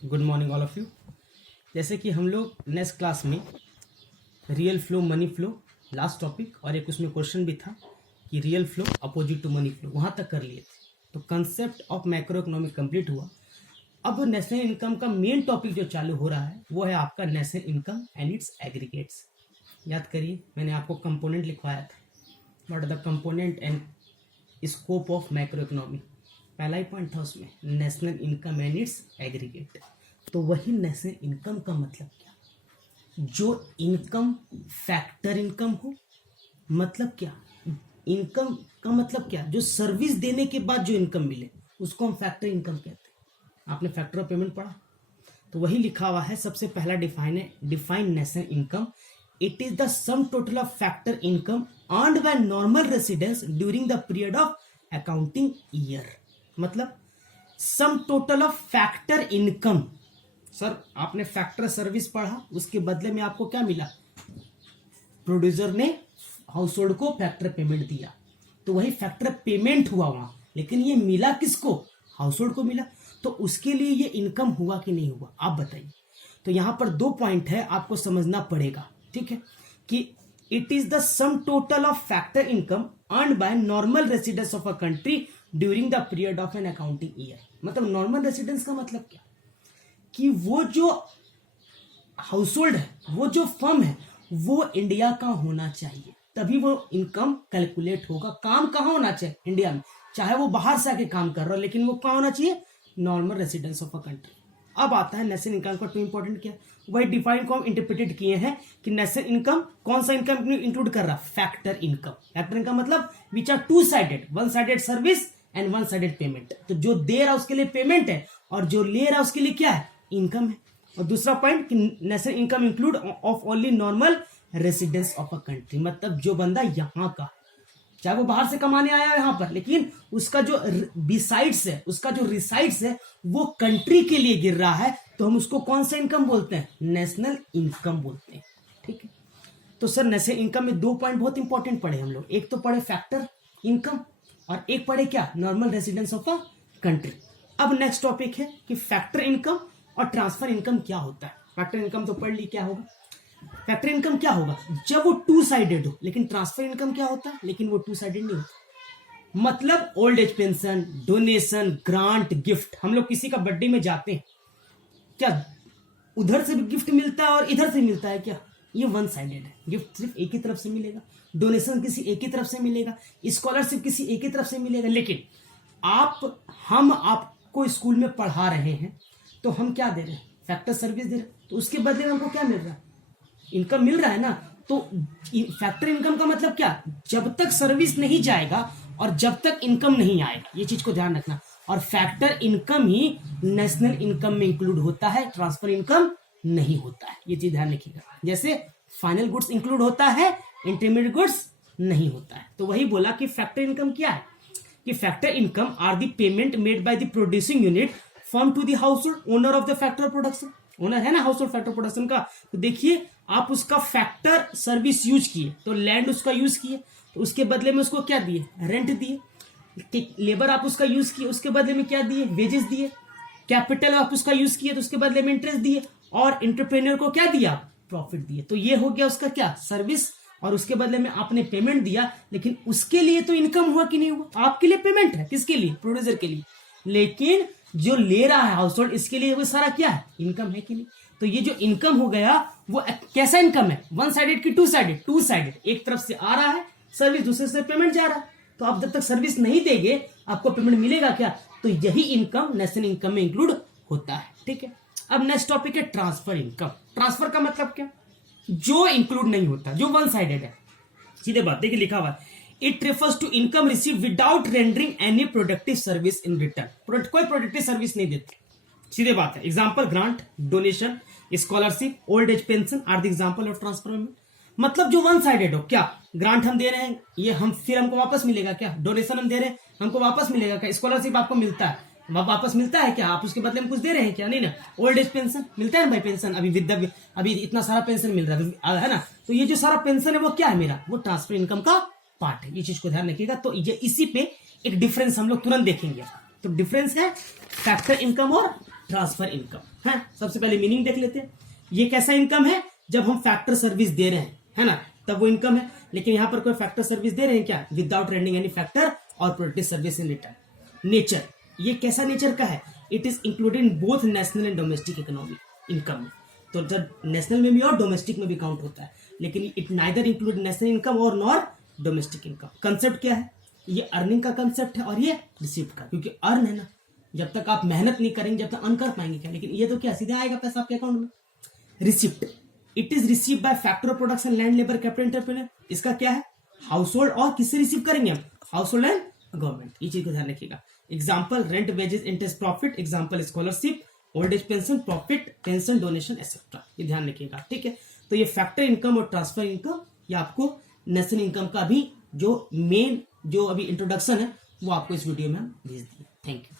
Good morning all of you. जैसे कि हम लोग नेक्स्ट क्लास में real flow money flow last topic और एक उसमें क्वेश्चन भी था कि real flow opposite to money flow वहाँ तक कर लिए थे। तो concept of macro economic complete हुआ। अब नेशनल इनकम का मेन टॉपिक जो चालू हो रहा है वो है आपका national income and its aggregates. याद करिए, मैंने आपको कंपोनेंट लिखवाया था, what are the component and scope of macro economy. पहला ही पॉइंट था उसमें, national income and its aggregate. तो वही नेशनल इनकम का मतलब क्या, जो इनकम फैक्टर इनकम हो। मतलब क्या, इनकम का मतलब क्या, जो सर्विस देने के बाद जो इनकम मिले उसको हम फैक्टर इनकम कहते हैं। आपने फैक्टर ऑफ पेमेंट पढ़ा, तो वही लिखा हुआ है। सबसे पहला define national income, it is the sum total of factor income earned by normal residence during the period of accounting year. मतलब sum total of factor income. Sir आपने फैक्टर सर्विस पढ़ा, उसके बदले में आपको क्या मिला, प्रोड्यूसर ने हाउस होल्ड को फैक्टर पेमेंट दिया, तो वही फैक्टर पेमेंट हुआ वहां, लेकिन ये मिला किसको, हाउस होल्ड को मिला। तो उसके लिए ये इनकम हुआ कि नहीं हुआ, आप बताइए। तो यहां पर दो पॉइंट है, आपको समझना पड़ेगा, ठीक है, कि it is the sum total of factor income earned by normal residence of a country during the period of an accounting year. मतलब नॉर्मल रेसिडेंस का मतलब क्या, कि वो जो हाउस होल्ड है, वो जो फर्म है, वो इंडिया का होना चाहिए, तभी वो इनकम कैलकुलेट होगा। काम कहाँ होना चाहिए, इंडिया में, चाहे वो बाहर से आके काम कर रहा हो, लेकिन वो कहाँ होना चाहिए, normal residence of a country. अब आता है नेशनल इनकम का टू इंपॉर्टेंट क्या, वही डिफाइन को हम इंटरप्रेटेड किए हैं कि नेशनल इनकम कौन सा इनकम इंक्लूड कर रहा है, फैक्टर इनकम। फैक्टर इनकम मतलब which are two sided, one sided service and one sided payment. तो जो दे रहा है उसके लिए पेमेंट है, और जो ले रहा है उसके लिए क्या है, इनकम है। और दूसरा पॉइंट कि national income include of only normal residence of a country. मतलब जो बंदा यहाँ का, चाहे वो बाहर से कमाने आया है यहाँ पर, लेकिन उसका जो बिसाइड्स है, उसका जो रिसाइड्स है, वो कंट्री के लिए गिर रहा है, तो हम उसको कौन सा इनकम बोलते हैं, नेशनल इनकम बोलते हैं। ठीक है, तो सर नेशनल इनकम में दो पॉइंट बहुत इंपॉर्टेंट पढ़े हम लोग, एक तो पढ़े फैक्टर इनकम और एक पढ़े क्या, normal residence of a country. अब नेक्स्ट टॉपिक है कि फैक्टर इनकम और ट्रांसफर इनकम क्या होता है। फैक्टर इनकम तो पढ़ ली, क्या होगा, फैक्टर इनकम क्या होगा, जब वो टू साइडेड हो। लेकिन ट्रांसफर इनकम क्या होता है, लेकिन वो टू साइडेड नहीं होता। मतलब old age pension, donation, grant, gift. हम लोग किसी का बर्थडे में जाते हैं, क्या उधर से भी गिफ्ट मिलता है और इधर से मिलता है क्या, ये वन साइडेड है। गिफ्ट सिर्फ एक ही तरफ से मिलेगा, डोनेशन किसी एक ही तरफ से मिलेगा, स्कॉलरशिप किसी एक ही तरफ से मिलेगा। लेकिन हम आपको स्कूल में पढ़ा रहे हैं, तो हम क्या दे रहे हैं, फैक्टर सर्विस दे रहे हैं, तो उसके बदले में हमको क्या मिल रहा है, इनकम मिल रहा है ना। तो फैक्टर इनकम का मतलब क्या, जब तक सर्विस नहीं जाएगा और जब तक इनकम नहीं आएगा, ये चीज को ध्यान रखना। और फैक्टर इनकम ही नेशनल इनकम में इंक्लूड होता है, ट्रांसफर इनकम नहीं होता है, ये चीज ध्यान रखिएगा। जैसे फाइनल गुड्स इंक्लूड होता है, इंटरमीडिएट गुड्स नहीं होता है। तो वही बोला कि फैक्टर इनकम क्या है, कि factor income are the payment made by the producing unit firm to the household owner of the factor production. Owner है ना हाउस होल्ड फैक्टर प्रोडक्शन का, तो देखिए आप उसका फैक्टर सर्विस यूज किए, तो लैंड उसका यूज किए, तो उसके बदले में उसको क्या दिए, रेंट दिए। लेबर आप उसका यूज किए, उसके बदले में क्या दिए, वेजेस दिए। कैपिटल आप उसका यूज किए, तो उसके बदले में इंटरेस्ट दिए। और एंटरप्रेन्योर को क्या दिया, प्रॉफिट दिए। तो ये हो गया उसका क्या, सर्विस, और उसके बदले में आपने पेमेंट दिया। लेकिन उसके लिए तो इनकम हुआ कि नहीं हुआ, आपके लिए पेमेंट है, किसके लिए, प्रोड्यूसर के लिए। लेकिन जो ले रहा है हाउस होल्ड, इसके लिए वो सारा क्या है, इनकम है कि नहीं। तो ये जो इनकम हो गया वो कैसा इनकम है, वन साइडेड की टू साइडेड, टू साइडेड। एक तरफ से आ रहा है सर्विस, दूसरे से पेमेंट जा रहा है। तो आप जब तक सर्विस नहीं देंगे आपको पेमेंट मिलेगा क्या, तो यही इनकम नेशनल इनकम में इंक्लूड होता है। ठीक है, अब नेक्स्ट टॉपिक है ट्रांसफर इनकम। ट्रांसफर का मतलब क्या, जो इंक्लूड नहीं होता, जो वन साइडेड है। सीधे बात देखिए, लिखा हुआ है, it refers to income receive without rendering any productive service in return. कोई प्रोडक्टिव सर्विस नहीं देते, सीधे बात है। Example grant, donation, scholarship, old age pension are the example of transfer. मतलब जो वन साइडेड हो, क्या ग्रांट हम दे रहे हैं, ये हम फिर हमको वापस मिलेगा क्या, डोनेशन हम दे रहे हैं हमको वापस मिलेगा क्या, स्कॉलरशिप आपको मिलता है वापस मिलता है क्या, आप उसके बदले में कुछ दे रहे हैं क्या, नहीं ना। ओल्ड एज पेंशन मिलता है ना भाई, पेंशन अभी इतना सारा पेंशन मिल रहा है ना, तो ये जो सारा पेंशन है वो क्या है मेरा, वो ट्रांसफर इनकम का पार्ट है। ये चीज को ध्यान रखिएगा। तो इसी पे एक डिफरेंस हम लोग तुरंत देखेंगे। तो डिफरेंस है फैक्टर इनकम और ट्रांसफर इनकम है। सबसे पहले मीनिंग देख लेते हैं। ये कैसा इनकम है? जब हम फैक्टर सर्विस दे रहे हैं, है ना, तब वो इनकम है। लेकिन यहां पर कोई फैक्टर सर्विस दे रहे हैं क्या? विदाउट रेंडिंग एनी फैक्टर और productive service in return. Nature, ये कैसा नेचर का है? It is included in both national and domestic economy income में। तो जब नेशनल में भी और डोमेस्टिक में भी काउंट होता है, लेकिन it neither include national income और नॉर डोमेस्टिक इनकम। कंसेप्ट क्या है? ये अर्निंग का कंसेप्ट है और ये रिसीप्ट का, क्योंकि अर्न है ना, जब तक आप मेहनत नहीं करेंगे जब तक अर्न कर पाएंगे क्या? लेकिन ये तो क्या सीधे आएगा पैसा आपके अकाउंट में। Receipt, it is receive by factor of production, land, labour, capital, entrepreneur. इसका क्या है? हाउस होल्ड, और किससे रिसीव करेंगे हम? House hold and government. ये चीज को ध्यान रखिएगा। Example rent, wages, interest, profit. Example scholarship, old age pension, profit, pension, donation etcetera. ये ध्यान रखिएगा, ठीक है। तो ये फैक्टर इनकम और ट्रांसफर इनकम, ये आपको नेशनल इनकम का भी जो मेन जो अभी इंट्रोडक्शन है वो आपको इस वीडियो में हम भेज दिए। Thank you.